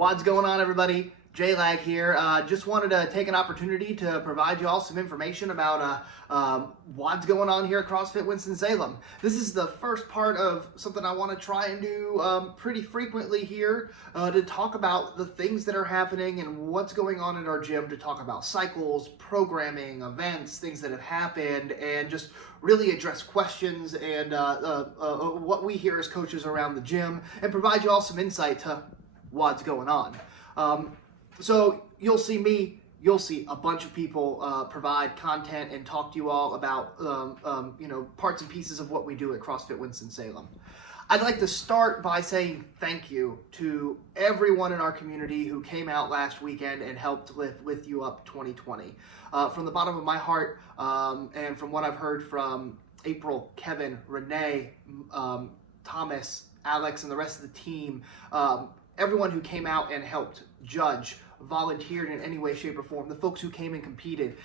WODs going on, everybody? J-Lag here. Just wanted to take an opportunity to provide you all some information about WODs going on here at CrossFit Winston-Salem. This is the first part of something I want to try and do pretty frequently here to talk about the things that are happening and what's going on in our gym, to talk about cycles, programming, events, things that have happened, and just really address questions and what we hear as coaches around the gym, and provide you all some insight to WODs going on. So you'll see me, you'll see a bunch of people provide content and talk to you all about parts and pieces of what we do at CrossFit Winston-Salem. I'd like to start by saying thank you to everyone in our community who came out last weekend and helped lift you up 2020. From the bottom of my heart, and from what I've heard from April, Kevin, Renee, Thomas, Alex, and the rest of the team, everyone who came out and helped judge, volunteered in any way, shape, or form, the folks who came and competed,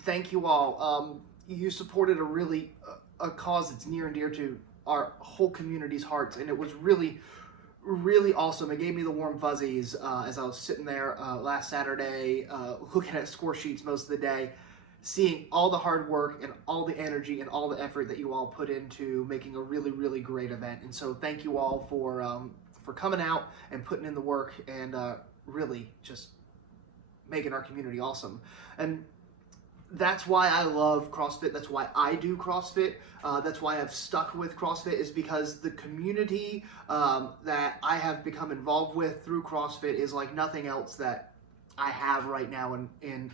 thank you all. You supported a cause that's near and dear to our whole community's hearts, and it was really, really awesome. It gave me the warm fuzzies as I was sitting there last Saturday, looking at score sheets most of the day, seeing all the hard work and all the energy and all the effort that you all put into making a really, really great event. And so thank you all for coming out and putting in the work and really just making our community awesome. And that's why I love CrossFit. That's why I do CrossFit. That's why I've stuck with CrossFit, is because the community that I have become involved with through CrossFit is like nothing else that I have right now in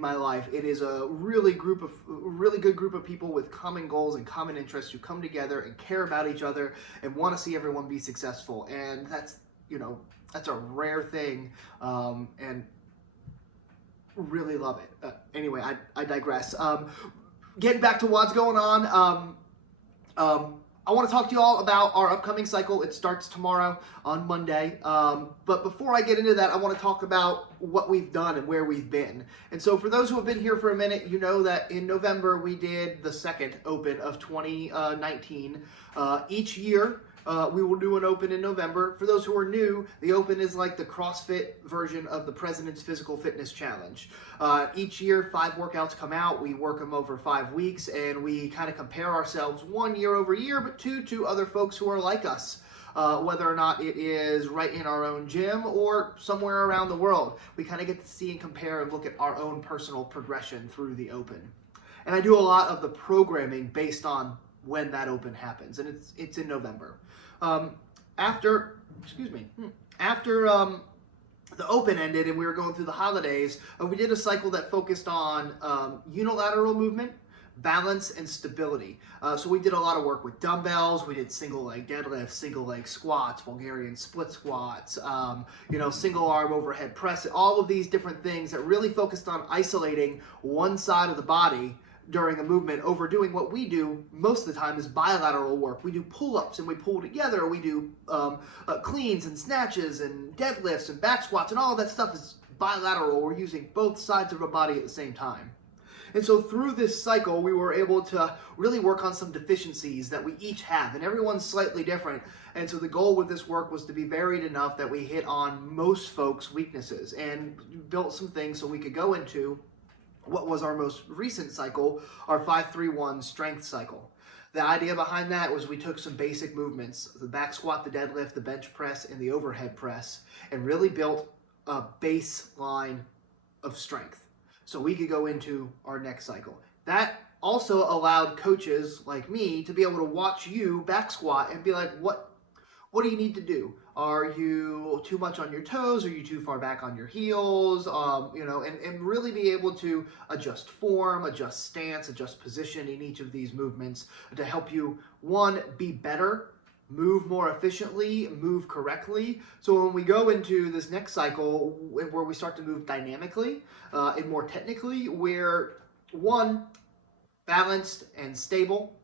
my life. It is a really good group of people with common goals and common interests who come together and care about each other and want to see everyone be successful. And that's a rare thing, and really love it. Anyway, I digress. Getting back to what's going on. I want to talk to you all about our upcoming cycle. It starts tomorrow on Monday. But before I get into that, I want to talk about what we've done and where we've been. And so for those who have been here for a minute, you know that in November we did the second Open of 2019. Each year, we will do an Open in November. For those who are new, the Open is like the CrossFit version of the President's Physical Fitness Challenge. Each year, 5 workouts come out. We work them over 5 weeks, and we kind of compare ourselves 1 year over year, but 2 to other folks who are like us. Whether or not it is right in our own gym or somewhere around the world. We kind of get to see and compare and look at our own personal progression through the Open. And I do a lot of the programming based on when that Open happens, and it's in November. After the Open ended and we were going through the holidays, we did a cycle that focused on unilateral movement, balance, and stability. So we did a lot of work with dumbbells. We did single leg deadlifts, single leg squats, Bulgarian split squats, single arm overhead press, all of these different things that really focused on isolating one side of the body during a movement over doing what we do most of the time is bilateral work. We do pull-ups and we pull together. We do cleans and snatches and deadlifts and back squats, and all of that stuff is bilateral. We're using both sides of the body at the same time. And so through this cycle, we were able to really work on some deficiencies that we each have, and everyone's slightly different. And so the goal with this work was to be varied enough that we hit on most folks' weaknesses and built some things so we could go into what was our most recent cycle, our 5-3-1 strength cycle. The idea behind that was we took some basic movements, the back squat, the deadlift, the bench press, and the overhead press, and really built a baseline of strength so we could go into our next cycle. That also allowed coaches like me to be able to watch you back squat and be like, what do you need to do? Are you too much on your toes? Are you too far back on your heels? And really be able to adjust form, adjust stance, adjust position in each of these movements to help you, one, be better, move more efficiently, move correctly. So when we go into this next cycle where we start to move dynamically and more technically, we're, one, balanced and stable,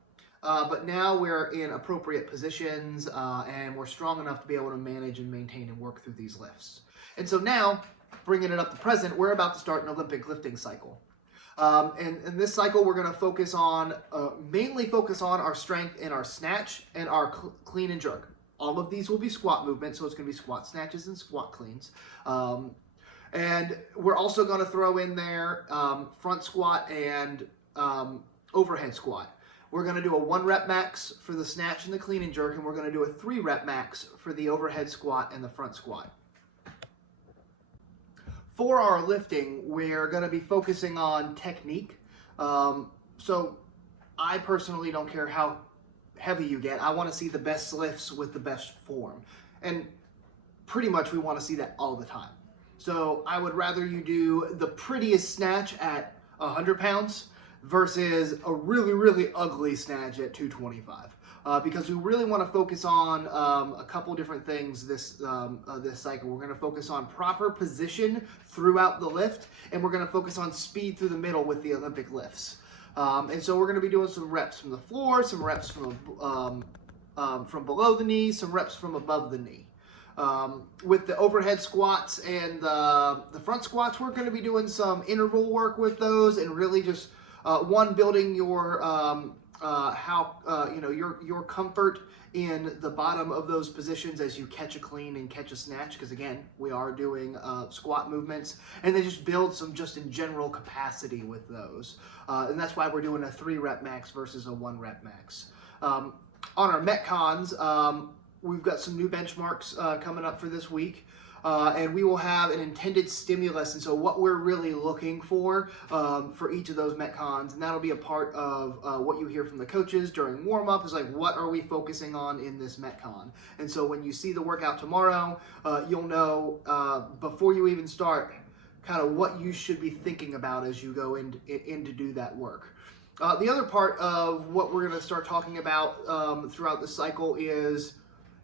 but now we're in appropriate positions and we're strong enough to be able to manage and maintain and work through these lifts. And so now, bringing it up to present, we're about to start an Olympic lifting cycle. And in this cycle, we're going to focus on, mainly focus on our strength in our snatch and our clean and jerk. All of these will be squat movements, so it's going to be squat snatches and squat cleans. And we're also going to throw in there front squat and overhead squat. We're going to do a 1 rep max for the snatch and the clean and jerk, and we're going to do a 3 rep max for the overhead squat and the front squat. For our lifting, we're going to be focusing on technique. So I personally don't care how heavy you get. I want to see the best lifts with the best form. And pretty much we want to see that all the time. So I would rather you do the prettiest snatch at 100 pounds versus a really, really ugly snatch at 225. Because we really want to focus on a couple different things this cycle. We're going to focus on proper position throughout the lift, and we're going to focus on speed through the middle with the Olympic lifts. And so we're going to be doing some reps from the floor, some reps from below the knee, some reps from above the knee. With the overhead squats and the front squats, we're going to be doing some interval work with those, and really just building your your comfort in the bottom of those positions as you catch a clean and catch a snatch, because again, we are doing squat movements, and they just build some just in general capacity with those. And that's why we're doing a 3 rep max versus a 1 rep max. On our Metcons, we've got some new benchmarks coming up for this week. And we will have an intended stimulus, and so what we're really looking for each of those Metcons, and that'll be a part of what you hear from the coaches during warm-up, is like, what are we focusing on in this Metcon? And so when you see the workout tomorrow, you'll know before you even start kind of what you should be thinking about as you go in to do that work. The other part of what we're going to start talking about throughout the cycle is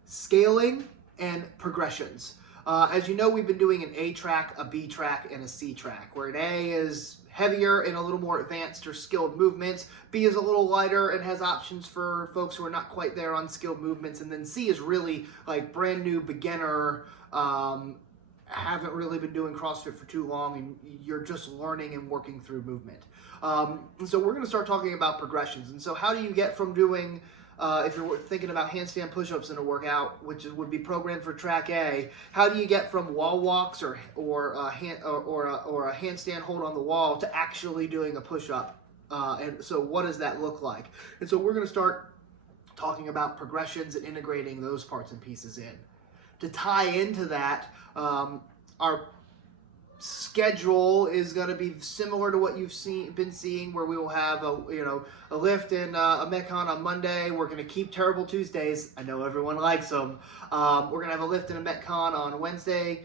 scaling and progressions. As you know, we've been doing an A track, a B track, and a C track, where an A is heavier and a little more advanced or skilled movements. B is a little lighter and has options for folks who are not quite there on skilled movements. And then C is really like brand new beginner, haven't really been doing CrossFit for too long, and you're just learning and working through movement. And so we're going to start talking about progressions. And so how do you get from doing if you're thinking about handstand push-ups in a workout, which would be programmed for track A, how do you get from wall walks or a handstand hold on the wall to actually doing a push-up? And so what does that look like? And so we're going to start talking about progressions and integrating those parts and pieces in. To tie into that, our schedule is going to be similar to what you've been seeing, where we will have a lift and a Metcon on Monday. We're going to keep Terrible Tuesdays. I know everyone likes them. We're going to have a lift and a Metcon on Wednesday.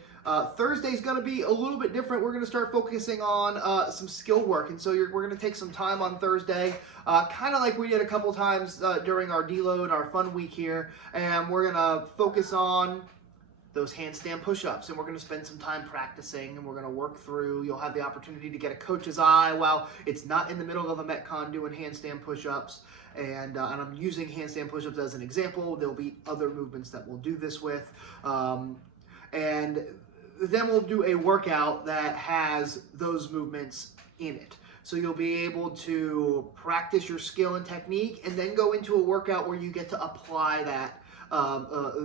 Thursday is going to be a little bit different. We're going to start focusing on some skill work, and so we're going to take some time on Thursday, kind of like we did a couple times during our deload, our fun week here, and we're going to focus on those handstand push-ups, and we're going to spend some time practicing, and we're going to work through. You'll have the opportunity to get a coach's eye while it's not in the middle of a Metcon doing handstand push-ups, and I'm using handstand push-ups as an example. There'll be other movements that we'll do this with, and then we'll do a workout that has those movements in it. So you'll be able to practice your skill and technique, and then go into a workout where you get to apply that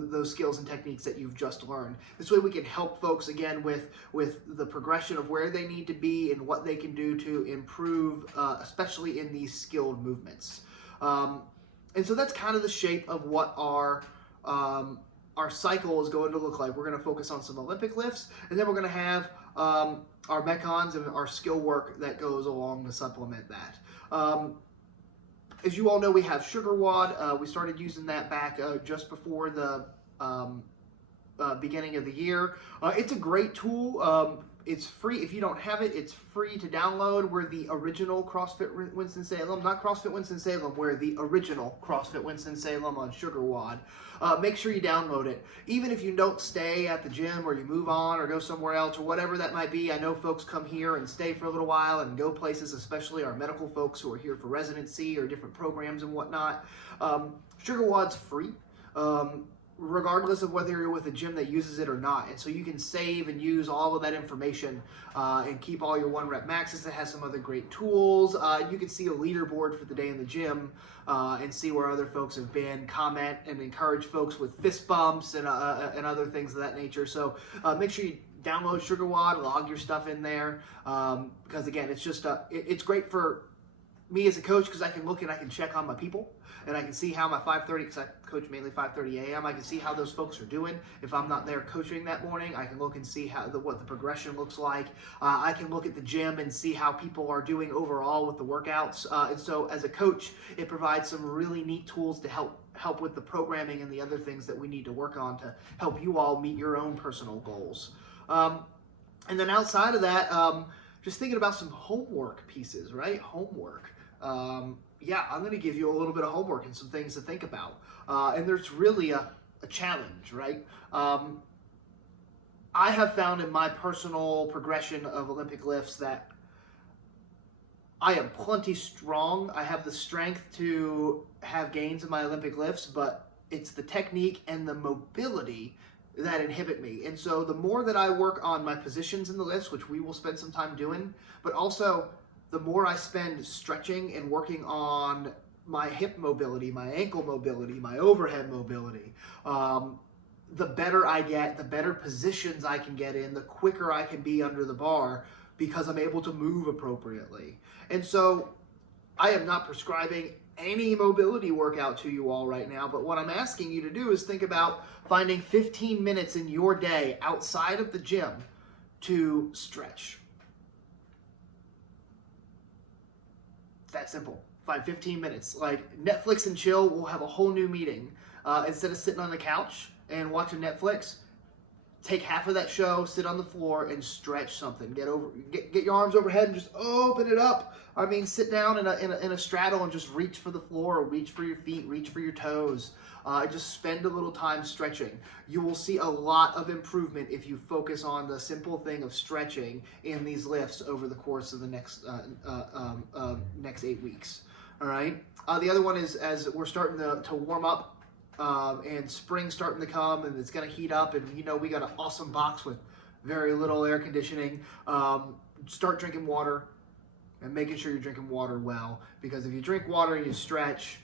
those skills and techniques that you've just learned. This way we can help folks again with the progression of where they need to be and what they can do to improve, especially in these skilled movements. And so that's kind of the shape of what our cycle is going to look like. We're going to focus on some Olympic lifts, and then we're going to have our Metcons and our skill work that goes along to supplement that. As you all know, we have Sugar WOD. We started using that back just before the beginning of the year. It's a great tool. It's free. If you don't have it, it's free to download. We're the original CrossFit Winston-Salem, not CrossFit Winston-Salem. We're the original CrossFit Winston-Salem on Sugar WOD. Make sure you download it. Even if you don't stay at the gym, or you move on or go somewhere else, or whatever that might be. I know folks come here and stay for a little while and go places, especially our medical folks who are here for residency or different programs and whatnot. Sugar WOD's free. regardless of whether you're with a gym that uses it or not. And so you can save and use all of that information and keep all your 1-rep maxes. It has some other great tools. You can see a leaderboard for the day in the gym and see where other folks have been, comment and encourage folks with fist bumps and other things of that nature. So make sure you download SugarWOD, log your stuff in there, because again, it's just it's great for me as a coach because I can look and I can check on my people and I can see how my 5:30, because I coach mainly 5:30 a.m. I can see how those folks are doing. If I'm not there coaching that morning, I can look and see what the progression looks like. I can look at the gym and see how people are doing overall with the workouts. And so as a coach, it provides some really neat tools to help with the programming and the other things that we need to work on to help you all meet your own personal goals. And then outside of that, just thinking about some homework pieces, right? Homework. Yeah, I'm going to give you a little bit of homework and some things to think about. And there's really a challenge, right? I have found in my personal progression of Olympic lifts that I am plenty strong. I have the strength to have gains in my Olympic lifts, but it's the technique and the mobility that inhibit me. And so the more that I work on my positions in the lifts, which we will spend some time doing, but also the more I spend stretching and working on my hip mobility, my ankle mobility, my overhead mobility, the better I get, the better positions I can get in, the quicker I can be under the bar because I'm able to move appropriately. And so I am not prescribing any mobility workout to you all right now, but what I'm asking you to do is think about finding 15 minutes in your day outside of the gym to stretch. It's that simple. Find 15 minutes. Like Netflix and chill, we'll have a whole new meeting. Instead of sitting on the couch and watching Netflix, take half of that show, sit on the floor, and stretch something. Get your arms overhead and just open it up. I mean, sit down in a straddle and just reach for the floor, or reach for your feet, reach for your toes. Just spend a little time stretching. You will see a lot of improvement if you focus on the simple thing of stretching in these lifts over the course of the next 8 weeks. All right. The other one is, as we're starting to warm up, and spring's starting to come and it's going to heat up, and we got an awesome box with very little air conditioning. Start drinking water and making sure you're drinking water well, because if you drink water and you stretch,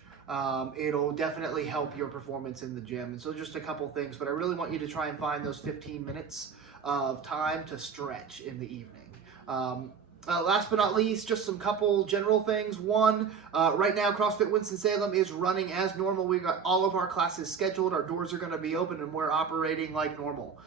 it'll definitely help your performance in the gym. And so just a couple things, but I really want you to try and find those 15 minutes of time to stretch in the evening. Last but not least, just some couple general things. One, right now CrossFit Winston-Salem is running as normal. We've got all of our classes scheduled. Our doors are going to be open and we're operating like normal.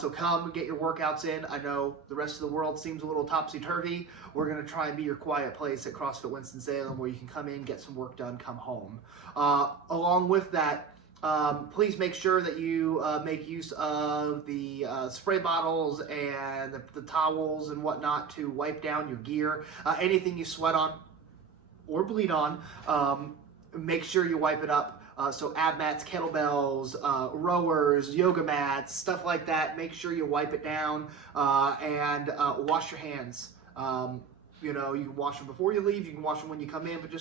So come get your workouts in. I know the rest of the world seems a little topsy-turvy. We're going to try and be your quiet place at CrossFit Winston-Salem where you can come in, get some work done, come home. Along with that, please make sure that you make use of the spray bottles and the towels and whatnot to wipe down your gear. Anything you sweat on or bleed on, make sure you wipe it up. So ab mats, kettlebells, rowers, yoga mats, stuff like that. Make sure you wipe it down and wash your hands. You can wash them before you leave. You can wash them when you come in, but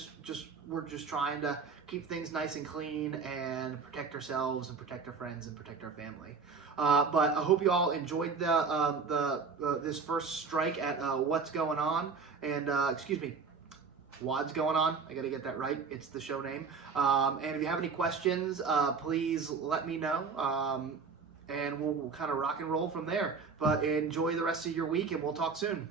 we're just trying to keep things nice and clean and protect ourselves and protect our friends and protect our family. But I hope you all enjoyed this first strike at What's Going On, and WODs Going On. I got to get that right. It's the show name. And if you have any questions, please let me know, and we'll kind of rock and roll from there. But enjoy the rest of your week, and we'll talk soon.